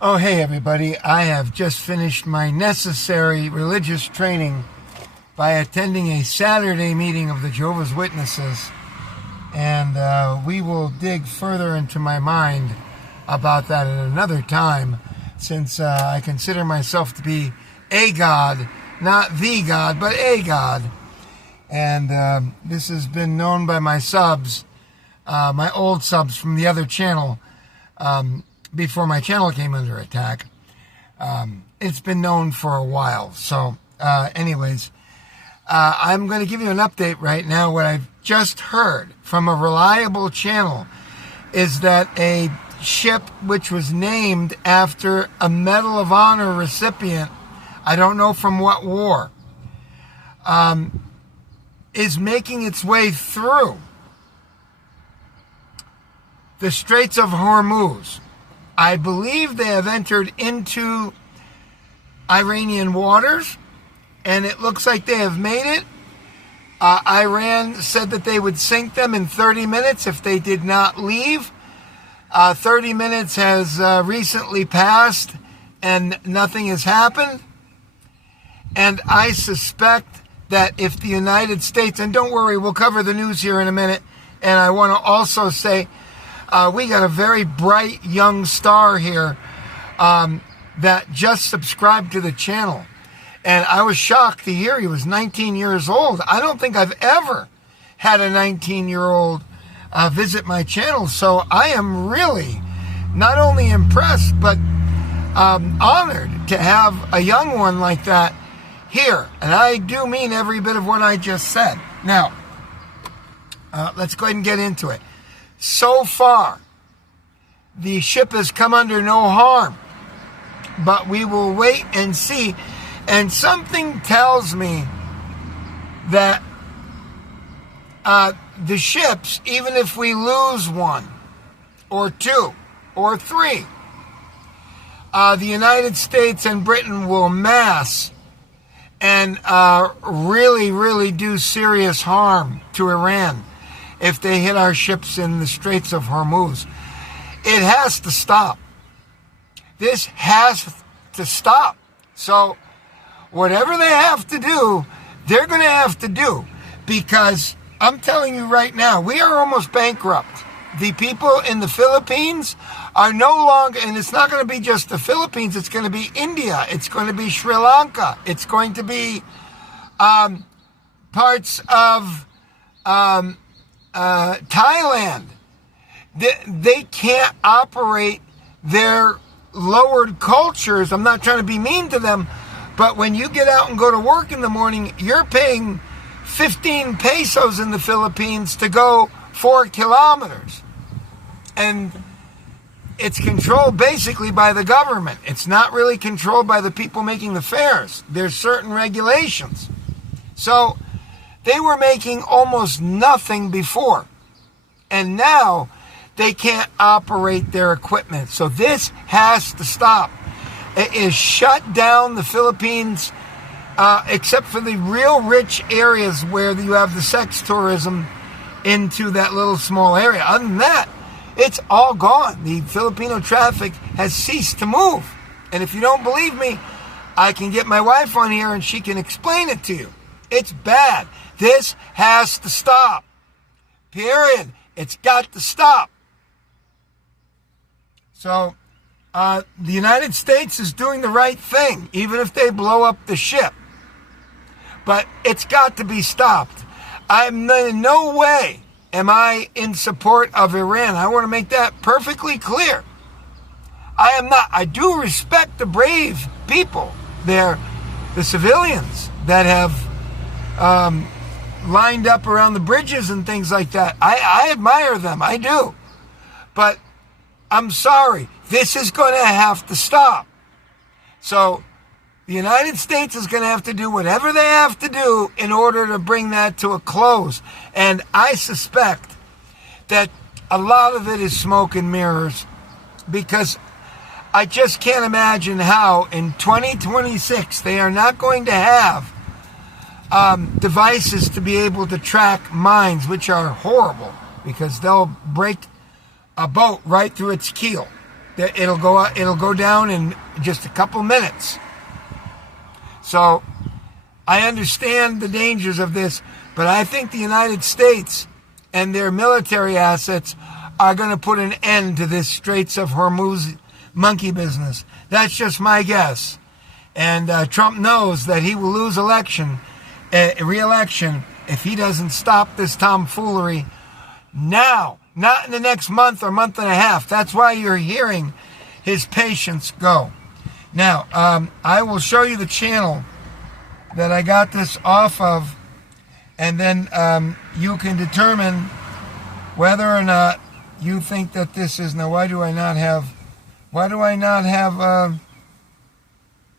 Oh, hey, everybody. I have just finished my necessary religious training by attending a Saturday meeting of the Jehovah's Witnesses. And we will dig further into my mind about that at another time, since I consider myself to be a God, not the God, but a God. And this has been known by my subs, my old subs from the other channel, before my channel came under attack. It's been known for a while. So anyways, I'm going to give you an update right now. What I've just heard from a reliable channel is that a ship which was named after a Medal of Honor recipient, I don't know from what war, is making its way through the Straits of Hormuz. I believe they have entered into Iranian waters, and it looks like they have made it. Iran said that they would sink them in 30 minutes if they did not leave. 30 minutes has recently passed, and nothing has happened. And I suspect that if the United States, and don't worry, we'll cover the news here in a minute, and I want to also say, we got a very bright young star here that just subscribed to the channel. And I was shocked to hear he was 19 years old. I don't think I've ever had a 19-year-old visit my channel. So I am really not only impressed, but honored to have a young one like that here. And I do mean every bit of what I just said. Now, let's go ahead and get into it. So far, the ship has come under no harm, but we will wait and see. And something tells me that the ships, even if we lose one or two or three, the United States and Britain will mass and really do serious harm to Iran if they hit our ships in the Straits of Hormuz. It has to stop. This has to stop. So whatever they have to do, they're going to have to do. Because I'm telling you right now, we are almost bankrupt. The people in the Philippines are no longer, and it's not going to be just the Philippines, it's going to be India, it's going to be Sri Lanka, it's going to be parts of Thailand. They can't operate their lowered cultures. I'm not trying to be mean to them, but when you get out and go to work in the morning, you're paying 15 pesos in the Philippines to go 4 kilometers. And it's controlled basically by the government. It's not really controlled by the people making the fares. There's certain regulations. So they were making almost nothing before. And now they can't operate their equipment. So this has to stop. It is shut down the Philippines, except for the real rich areas where you have the sex tourism into that little small area. Other than that, it's all gone. The Filipino traffic has ceased to move. And if you don't believe me, I can get my wife on here and she can explain it to you. It's bad. This has to stop. Period. It's got to stop. So, the United States is doing the right thing, even if they blow up the ship. But it's got to be stopped. I'm in no way am I in support of Iran. I want to make that perfectly clear. I am not. I do respect the brave people there, the civilians that have lined up around the bridges and things like that. I admire them. I do. But I'm sorry. This is going to have to stop. So the United States is going to have to do whatever they have to do in order to bring that to a close. And I suspect that a lot of it is smoke and mirrors, because I just can't imagine how in 2026 they are not going to have devices to be able to track mines, which are horrible because they'll break a boat right through its keel. it'll go down in just a couple minutes. So I understand the dangers of this, but I think the United States and their military assets are going to put an end to this Straits of Hormuz monkey business. That's just my guess. And Trump knows that he will lose re-election if he doesn't stop this tomfoolery now, not in the next month or month and a half. That's why you're hearing his patience go. Now, I will show you the channel that I got this off of, and then you can determine whether or not you think that this is... Now, why do I not have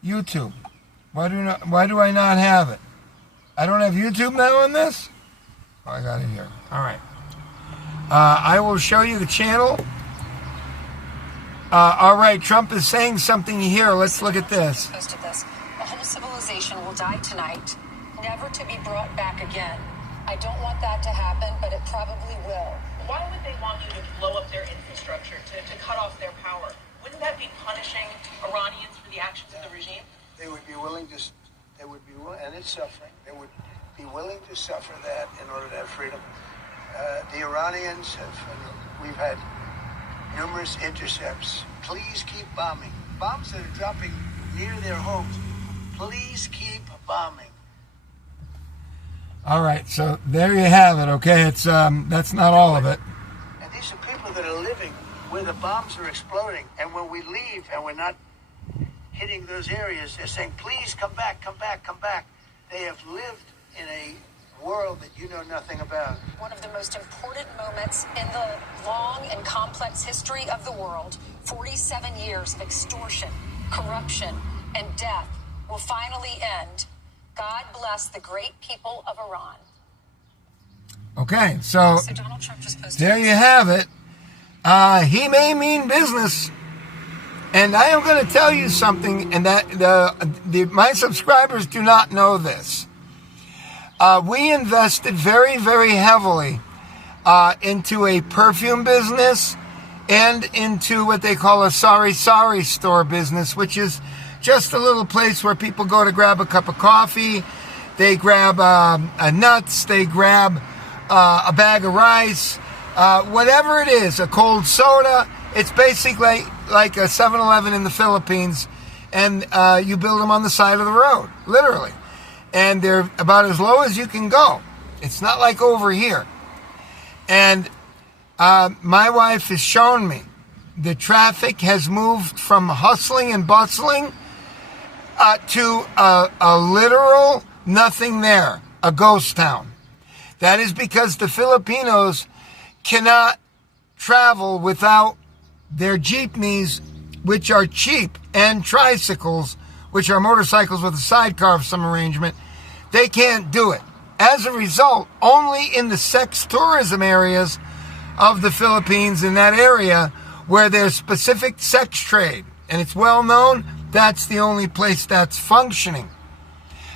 YouTube? Why do I not have it? I don't have YouTube now on this? Oh, I got it here. All right. I will show you the channel. All right, Trump is saying something here. Let's look at this. Posted this. A whole civilization will die tonight, never to be brought back again. I don't want that to happen, but it probably will. Why would they want you to blow up their infrastructure, to cut off their power? Wouldn't that be punishing Iranians for the actions of the regime? They would be willing to, and it's suffering, they would be willing to suffer that in order to have freedom. The Iranians we've had numerous intercepts. Please keep bombing. Bombs that are dropping near their homes. Please keep bombing. All right, so there you have it, okay? It's that's not all of it. And these are people that are living where the bombs are exploding. And when we leave and we're not hitting those areas, they're saying, please come back, come back, come back. They have lived in a world that you know nothing about. One of the most important moments in the long and complex history of the world, 47 years of extortion, corruption, and death will finally end. God bless the great people of Iran. Okay, so Donald Trump just posted there you have it. He may mean business. And I am going to tell you something, and that my subscribers do not know this. We invested very, very heavily into a perfume business and into what they call a sorry store business, which is just a little place where people go to grab a cup of coffee, they grab nuts, they grab a bag of rice, whatever it is, a cold soda. It's basically like a 7-Eleven in the Philippines, and you build them on the side of the road, literally. And they're about as low as you can go. It's not like over here. And my wife has shown me the traffic has moved from hustling and bustling to a literal nothing there, a ghost town. That is because the Filipinos cannot travel without their jeepneys, which are cheap, and tricycles, which are motorcycles with a sidecar of some arrangement. They can't do it. As a result, only in the sex tourism areas of the Philippines, in that area where there's specific sex trade, and it's well known, that's the only place that's functioning.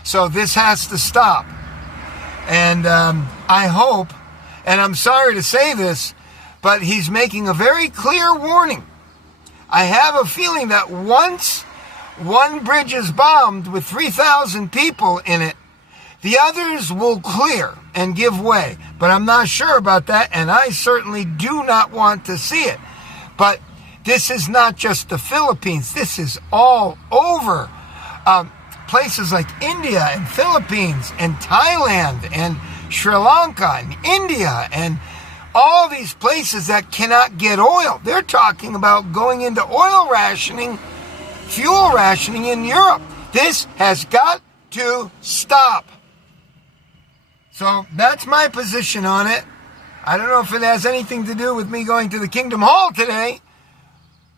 So this has to stop. And I hope, and I'm sorry to say this, but he's making a very clear warning. I have a feeling that once one bridge is bombed with 3,000 people in it, the others will clear and give way. But I'm not sure about that, and I certainly do not want to see it. But this is not just the Philippines. This is all over. Places like India and Philippines and Thailand and Sri Lanka and India and all these places that cannot get oil. They're talking about going into oil rationing, fuel rationing in Europe. This has got to stop. So that's my position on it. I don't know if it has anything to do with me going to the Kingdom Hall today,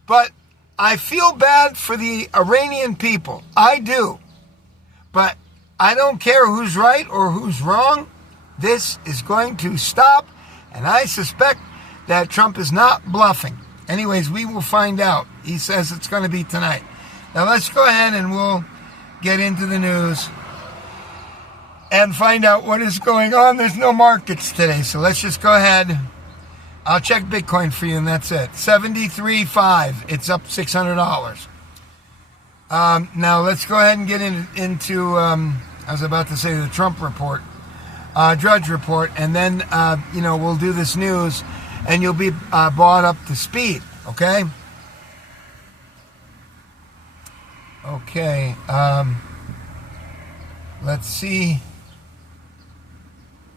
but I feel bad for the Iranian people. I do. But I don't care who's right or who's wrong. This is going to stop. And I suspect that Trump is not bluffing. Anyways, we will find out. He says it's going to be tonight. Now let's go ahead and we'll get into the news and find out what is going on. There's no markets today, so let's just go ahead. I'll check Bitcoin for you, and that's it. 73.5. It's up $600. Now let's go ahead and get into. I was about to say the Trump report, Drudge report, and then we'll do this news, and you'll be brought up to speed. Okay. Okay. Let's see.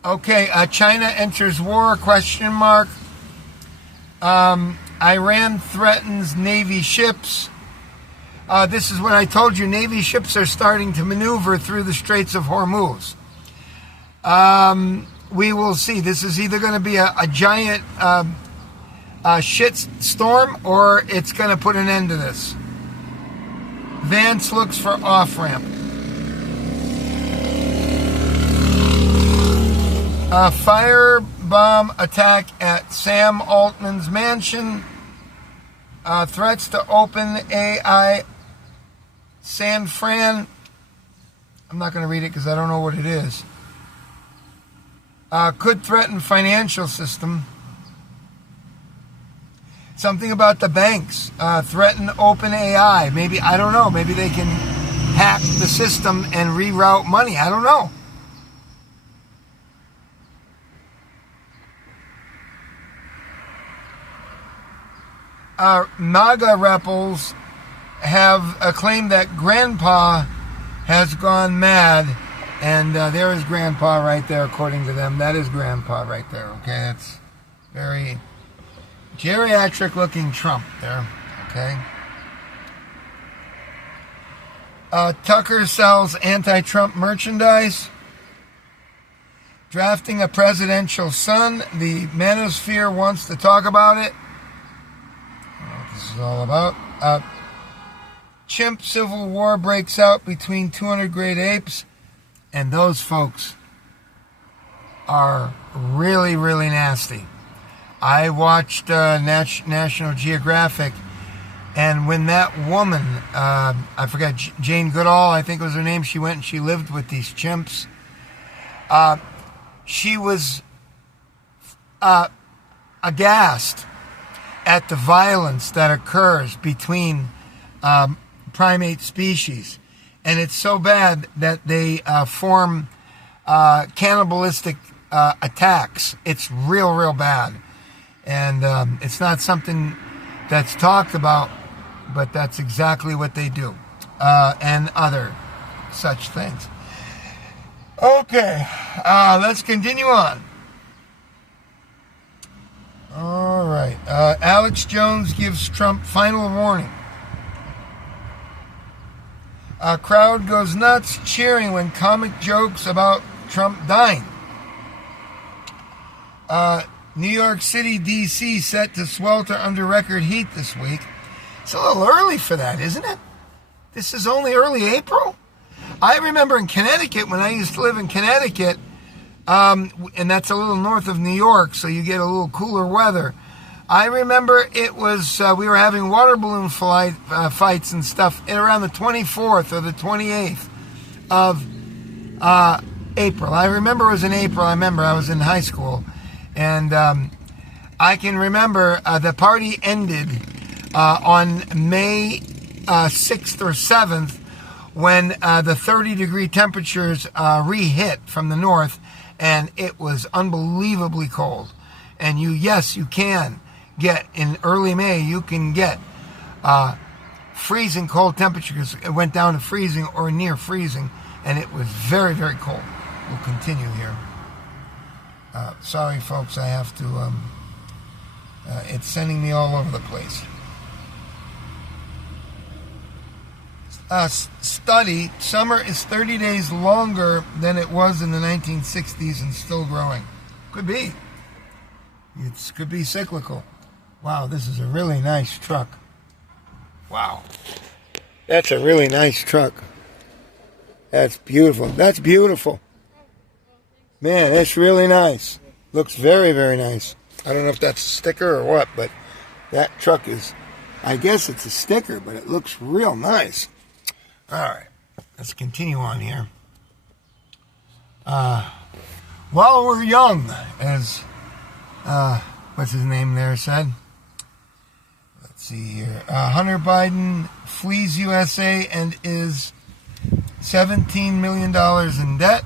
Okay. China enters war? ? Iran threatens Navy ships. This is what I told you. Navy ships are starting to maneuver through the Straits of Hormuz. We will see. This is either going to be a giant shit storm, or it's going to put an end to this. Vance looks for off-ramp. Firebomb attack at Sam Altman's mansion. Threats to OpenAI San Fran. I'm not going to read it because I don't know what it is. Could threaten financial system. Something about the banks. Threaten OpenAI. Maybe, I don't know. Maybe they can hack the system and reroute money. I don't know. MAGA rebels have claimed that Grandpa has gone mad, and there is Grandpa right there, according to them. That is Grandpa right there, okay? That's very geriatric-looking Trump there, okay? Tucker sells anti-Trump merchandise. Drafting a presidential son. The manosphere wants to talk about it. This is all about. Chimp civil war breaks out between 200 great apes, and those folks are really, really nasty. I watched National Geographic, and when that woman, I forgot, Jane Goodall, I think was her name, she went and she lived with these chimps. She was aghast at the violence that occurs between primate species. And it's so bad that they form cannibalistic attacks. It's real, real bad. And it's not something that's talked about, but that's exactly what they do. And other such things. Okay, let's continue on. All right. Alex Jones gives Trump final warning. Crowd goes nuts cheering when comic jokes about Trump dying. New York City, D.C. set to swelter under record heat this week. It's a little early for that, isn't it? This is only early April? I remember in Connecticut, when I used to live in Connecticut, and that's a little north of New York, so you get a little cooler weather. I remember it was, we were having water balloon fights and stuff around the 24th or the 28th of April. I remember it was in April. I remember I was in high school. And I can remember the party ended on May 6th or 7th when the 30-degree temperatures re-hit from the north, and it was unbelievably cold. And you can get, in early May, you can get freezing cold temperatures. It went down to freezing or near freezing, and it was very, very cold. We'll continue here. Sorry, folks, I have to, it's sending me all over the place. Study, summer is 30 days longer than it was in the 1960s and still growing. Could be. It could be cyclical. Wow, this is a really nice truck. Wow. That's a really nice truck. That's beautiful. That's beautiful. Man, that's really nice. Looks very, very nice. I don't know if that's a sticker or what, but that truck is, I guess it's a sticker, but it looks real nice. All right, let's continue on here. While we're young, as, what's his name there said. Let's see here. Hunter Biden flees USA and is $17 million in debt.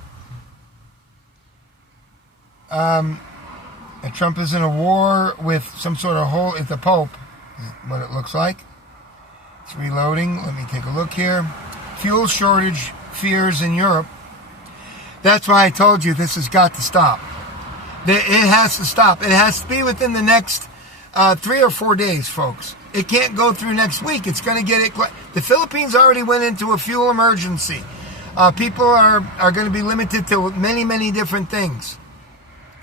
Trump is in a war with some sort of hole at the Pope, is what it looks like. It's reloading. Let me take a look here. Fuel shortage fears in Europe. That's why I told you this has got to stop. It has to stop. It has to be within the next 3 or 4 days, folks. It can't go through next week. It's going to get it. The Philippines already went into a fuel emergency. People are going to be limited to many, many different things.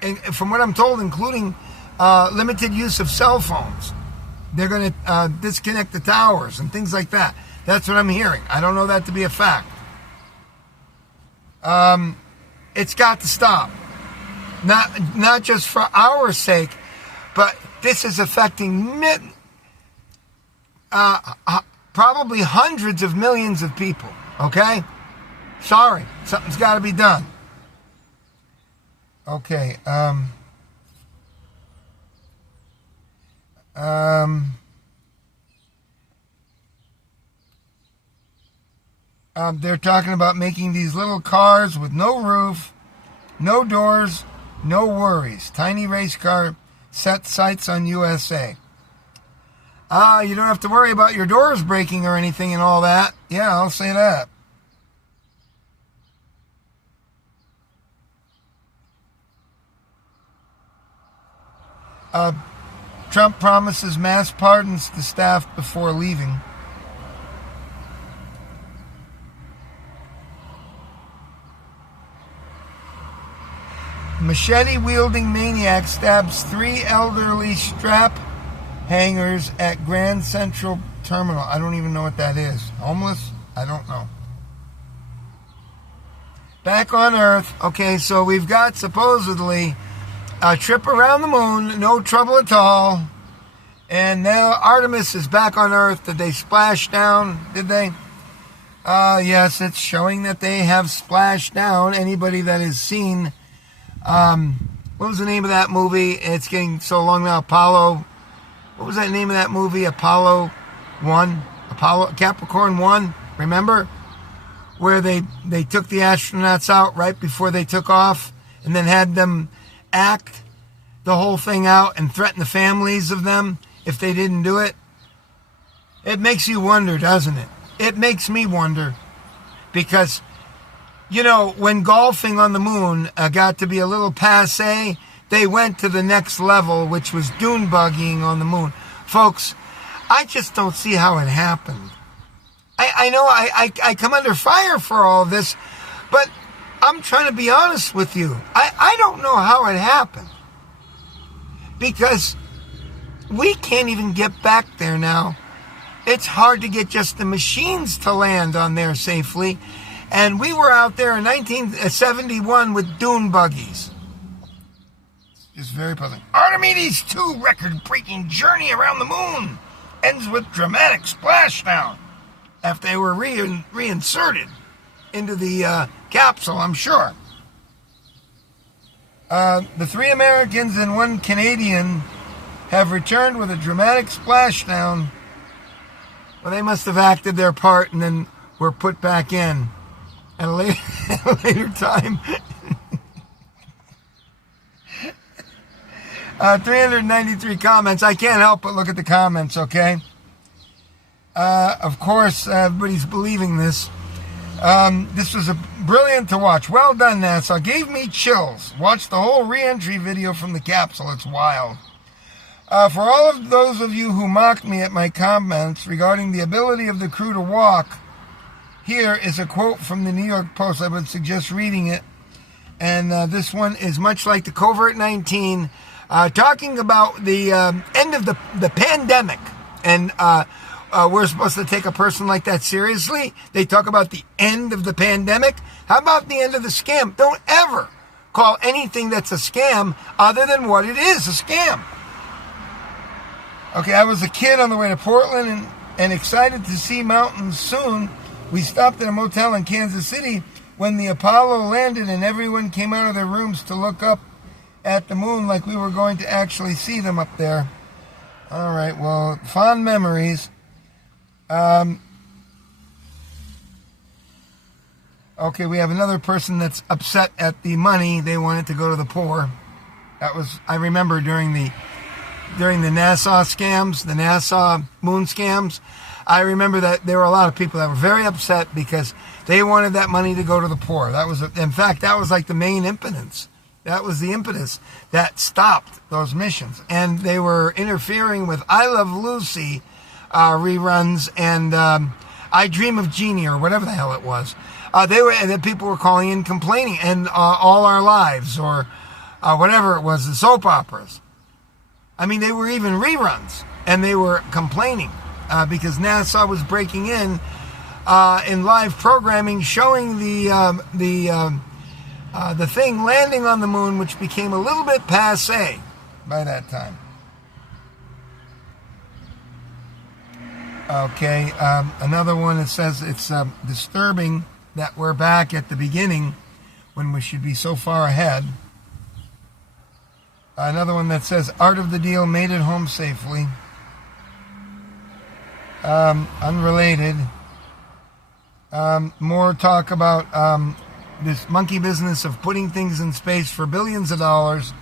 And from what I'm told, including limited use of cell phones. They're going to disconnect the towers and things like that. That's what I'm hearing. I don't know that to be a fact. It's got to stop. Not just for our sake, but this is affecting probably hundreds of millions of people. Okay? Sorry. Something's got to be done. Okay. They're talking about making these little cars with no roof, no doors, no worries. Tiny race car set sights on USA. You don't have to worry about your doors breaking or anything and all that. Yeah, I'll say that. Trump promises mass pardons to staff before leaving. Machete-wielding maniac stabs 3 elderly strap hangers at Grand Central Terminal. I don't even know what that is. Homeless? I don't know. Back on Earth. Okay, so we've got supposedly a trip around the moon, no trouble at all. And now Artemis is back on Earth. Did they splash down? Did they? Yes, it's showing that they have splashed down. Anybody that has seen, what was the name of that movie? It's getting so long now. Apollo. What was that name of that movie? Apollo 1? Capricorn 1? Remember? Where they took the astronauts out right before they took off and then had them act the whole thing out and threaten the families of them if they didn't do it. It makes you wonder, doesn't it? It makes me wonder because, you know, when golfing on the moon got to be a little passé, they went to the next level, which was dune buggying on the moon. Folks, I just don't see how it happened. I know I come under fire for all this, but I'm trying to be honest with you. I don't know how it happened. Because we can't even get back there now. It's hard to get just the machines to land on there safely. And we were out there in 1971 with dune buggies. Just very puzzling. Archimedes 2 record-breaking journey around the moon ends with dramatic splashdown after they were reinserted into the capsule, I'm sure. The 3 Americans and 1 Canadian have returned with a dramatic splashdown. Well, they must have acted their part and then were put back in at a later time. 393 comments. I can't help but look at the comments, okay? Of course, everybody's believing this. This was brilliant to watch. Well done, NASA. Gave me chills. Watch the whole re-entry video from the capsule. It's wild. For all of those of you who mocked me at my comments regarding the ability of the crew to walk, here is a quote from the New York Post. I would suggest reading it. And this one is much like the COVID-19, talking about the end of the pandemic. And we're supposed to take a person like that seriously. They talk about the end of the pandemic. How about the end of the scam? Don't ever call anything that's a scam other than what it is, a scam. Okay, I was a kid on the way to Portland and excited to see mountains soon. We stopped at a motel in Kansas City when the Apollo landed and everyone came out of their rooms to look up at the moon like we were going to actually see them up there. All right, well, fond memories. Okay, we have another person that's upset at the money they wanted to go to the poor. That was, I remember during the NASA scams, the NASA moon scams, I remember that there were a lot of people that were very upset because they wanted that money to go to the poor. That was, in fact, that was like the main impetus. That was the impetus that stopped those missions. And they were interfering with I Love Lucy reruns and I Dream of Jeannie or whatever the hell it was. And people were calling in complaining, and All Our Lives or whatever it was, the soap operas. I mean, they were even reruns, and they were complaining because NASA was breaking in live programming, showing the thing landing on the moon, which became a little bit passé by that time. Okay, another one that says it's disturbing that we're back at the beginning when we should be so far ahead. Another one that says Art of the Deal made it home safely. Unrelated. More talk about this monkey business of putting things in space for billions of dollars,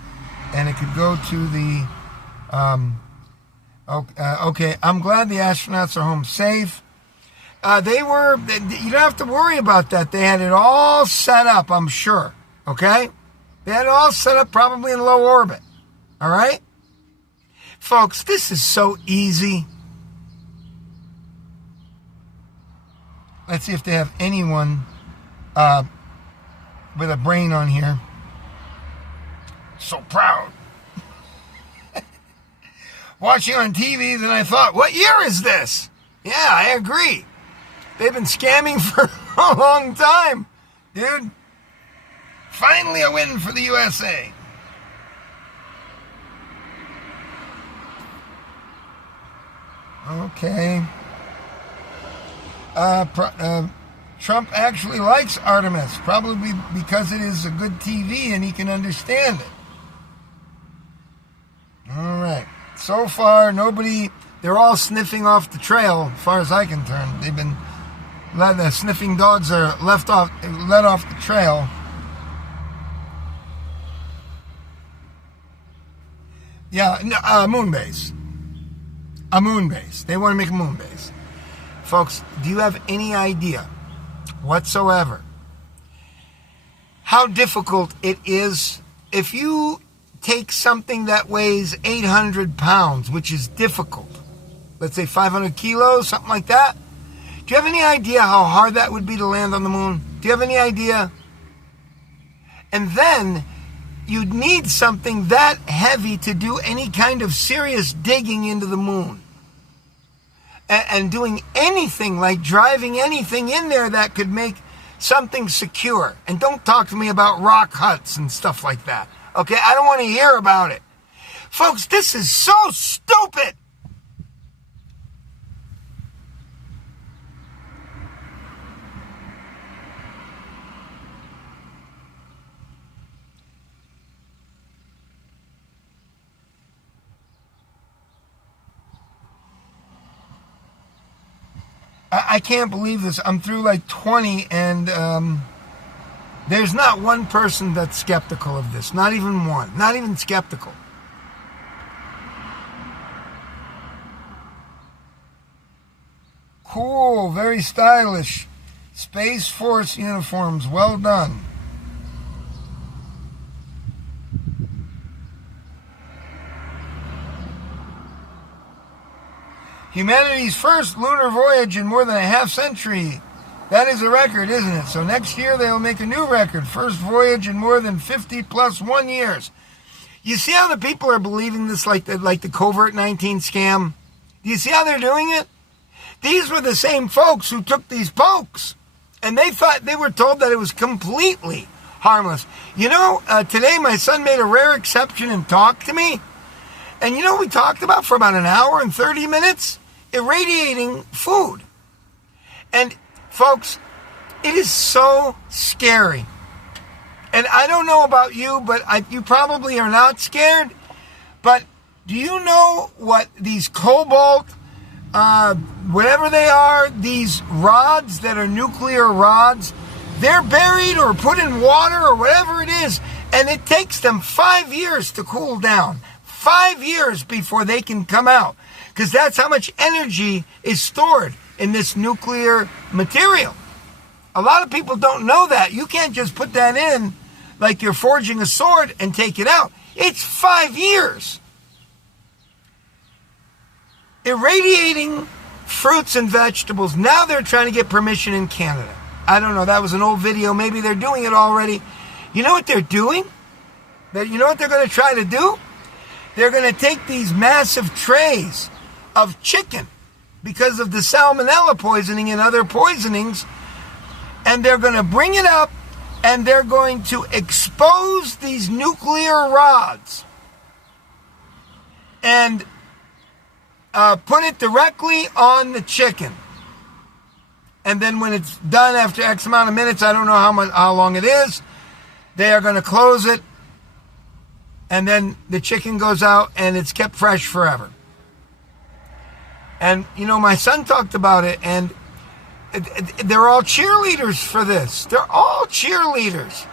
and it could go to the okay, I'm glad the astronauts are home safe. You don't have to worry about that. They had it all set up, I'm sure. Okay? They had it all set up probably in low orbit. All right? Folks, this is so easy. Let's see if they have anyone with a brain on here. So proud. Watching on TV, then I thought, what year is this? Yeah, I agree. They've been scamming for a long time, dude. Finally a win for the USA. Okay. Trump actually likes Artemis, probably because it is a good TV and he can understand it. All right. So far, they're all sniffing off the trail, as far as I can turn. The sniffing dogs are let off the trail. Yeah, moon base. A moon base. They want to make a moon base. Folks, do you have any idea whatsoever how difficult it is if you take something that weighs 800 pounds, which is difficult, let's say 500 kilos, something like that? Do you have any idea how hard that would be to land on the moon? Do you have any idea? And then you'd need something that heavy to do any kind of serious digging into the moon. And doing anything like driving anything in there that could make something secure. And don't talk to me about rock huts and stuff like that. Okay, I don't want to hear about it. Folks, this is so stupid. I can't believe this. I'm through like 20 and there's not one person that's skeptical of this. Not even one. Not even skeptical. Cool. Very stylish. Space Force uniforms. Well done. Humanity's first lunar voyage in more than a half century. That is a record, isn't it? So next year they will make a new record. First voyage in more than 50 plus 1 years. You see how the people are believing this like the COVID-19 scam? Do you see how they're doing it? These were the same folks who took these pokes. And they were told that it was completely harmless. You know, today my son made a rare exception and talked to me. And you know what we talked about for about an hour and 30 minutes? Irradiating food. And folks, it is so scary. And I don't know about you, but you probably are not scared. But do you know what these cobalt, whatever they are, these rods that are nuclear rods, they're buried or put in water or whatever it is, and it takes them 5 years to cool down. 5 years before they can come out. Because that's how much energy is stored in this nuclear material. A lot of people don't know that. You can't just put that in like you're forging a sword and take it out. It's 5 years. Irradiating fruits and vegetables. Now they're trying to get permission in Canada. I don't know. That was an old video. Maybe they're doing it already. You know what they're doing? You know what they're going to try to do? They're going to take these massive trays of chicken because of the salmonella poisoning and other poisonings, and they're going to bring it up and they're going to expose these nuclear rods and put it directly on the chicken. And then when it's done after X amount of minutes, I don't know how long it is, they are going to close it, and then the chicken goes out and it's kept fresh forever. And, you know, my son talked about it, and they're all cheerleaders for this. They're all cheerleaders.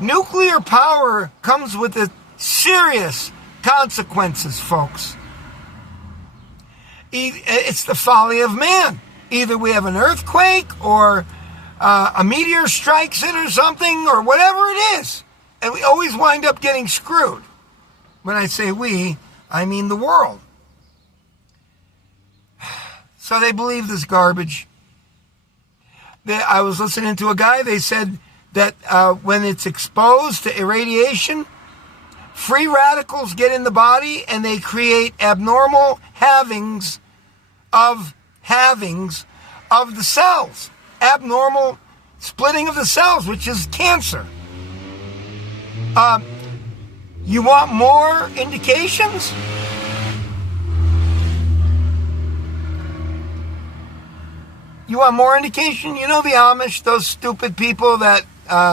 Nuclear power comes with serious consequences, folks. It's the folly of man. Either we have an earthquake or a meteor strikes it or something or whatever it is. And we always wind up getting screwed. When I say we, I mean the world. So they believe this garbage. I was listening to a guy, they said that when it's exposed to irradiation, free radicals get in the body and they create abnormal halvings of the cells. Abnormal splitting of the cells, which is cancer. You want more indications? You want more indication? You know the Amish, those stupid people that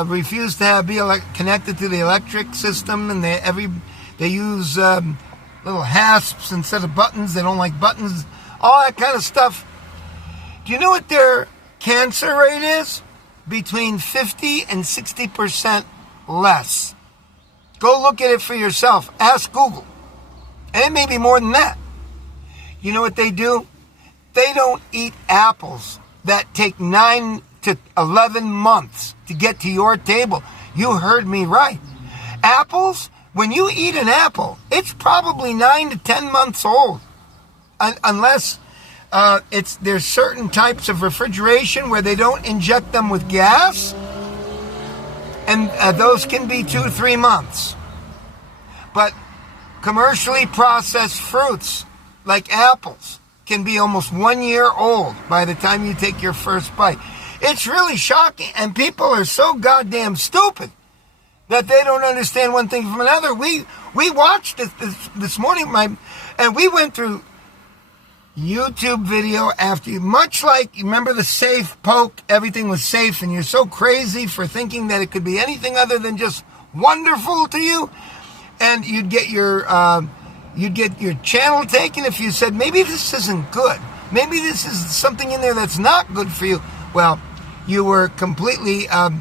refuse to be connected to the electric system, and they use little hasps instead of buttons. They don't like buttons. All that kind of stuff. Do you know what their cancer rate is? Between 50 and 60% less. Go look at it for yourself. Ask Google. And it may be more than that. You know what they do? They don't eat apples that take 9 to 11 months to get to your table. You heard me right. Apples, when you eat an apple, it's probably 9 to 10 months old. Unless there's certain types of refrigeration where they don't inject them with gas, and those can be 2 to 3 months. But commercially processed fruits like apples can be almost 1 year old by the time you take your first bite. It's really shocking, and people are so goddamn stupid that they don't understand one thing from another. We watched this morning, and we went through YouTube video after you, much like, you remember the safe poke, everything was safe, and you're so crazy for thinking that it could be anything other than just wonderful to you, and you'd get your channel taken if you said, maybe this isn't good, maybe this is something in there that's not good for you. Well, you were completely a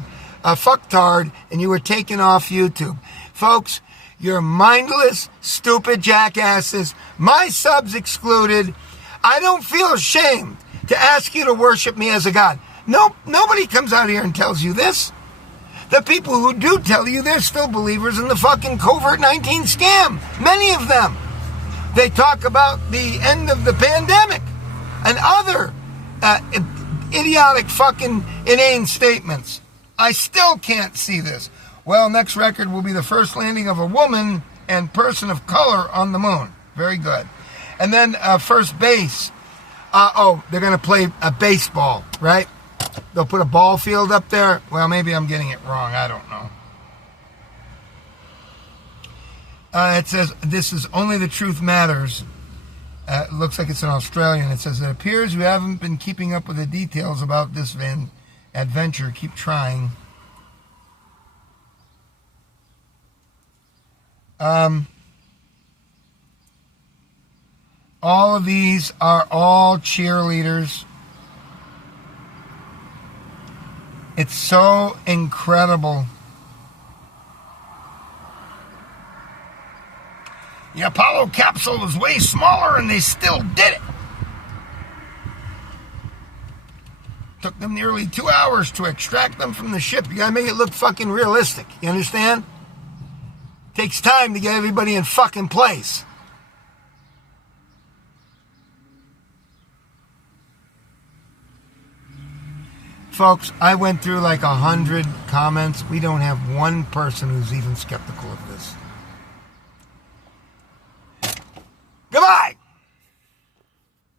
fucktard, and you were taken off YouTube. Folks, you're mindless, stupid jackasses, my subs excluded. I don't feel ashamed to ask you to worship me as a god. No, nobody comes out here and tells you this. The people who do tell you, they're still believers in the fucking COVID-19 scam. Many of them. They talk about the end of the pandemic and other idiotic fucking inane statements. I still can't see this. Well, next record will be the first landing of a woman and person of color on the moon. Very good. And then first base. They're going to play a baseball, right? They'll put a ball field up there. Well, maybe I'm getting it wrong. I don't know. It says, this is Only the Truth Matters. It looks like it's an Australian. It says, it appears you haven't been keeping up with the details about this adventure. Keep trying. All of these are all cheerleaders. It's so incredible. The Apollo capsule was way smaller and they still did it. Took them nearly 2 hours to extract them from the ship. You gotta make it look fucking realistic. You understand? Takes time to get everybody in fucking place. Folks, I went through like 100 comments. We don't have one person who's even skeptical of this.